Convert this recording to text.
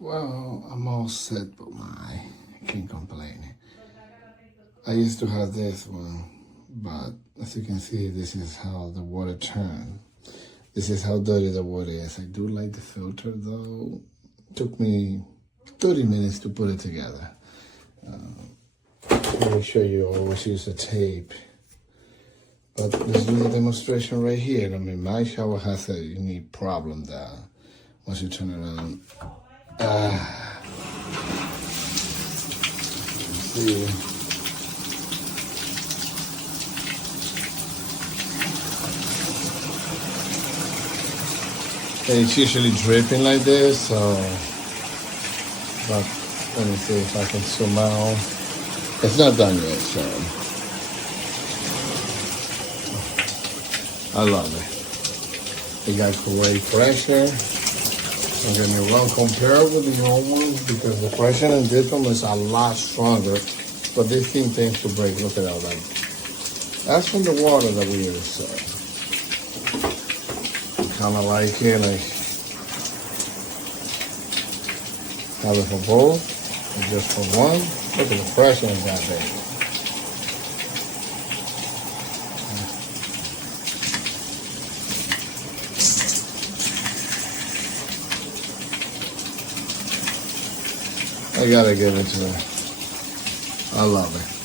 Well, I'm all set, but I can't complain. I used to have this one, but as you can see, this is how the water turns. This is how dirty the water is. I do like the filter though. It took me 30 minutes to put it together. Let me show you, I always use a tape. But let's do the demonstration right here. I mean, my shower has a unique problem that once you turn it on, see. And it's usually dripping like this, so, but let me see if I can zoom out. It's not done yet, so. I love it. It got great pressure. Don't get me wrong, compare with the old ones because the pressure in this one is a lot stronger, but this thing tends to break. Look at that, like, that's from the water that we use, so. Kind of like it, like, have it for both, or just for one. Look at the pressure in that thing. I gotta give it to her. I love it.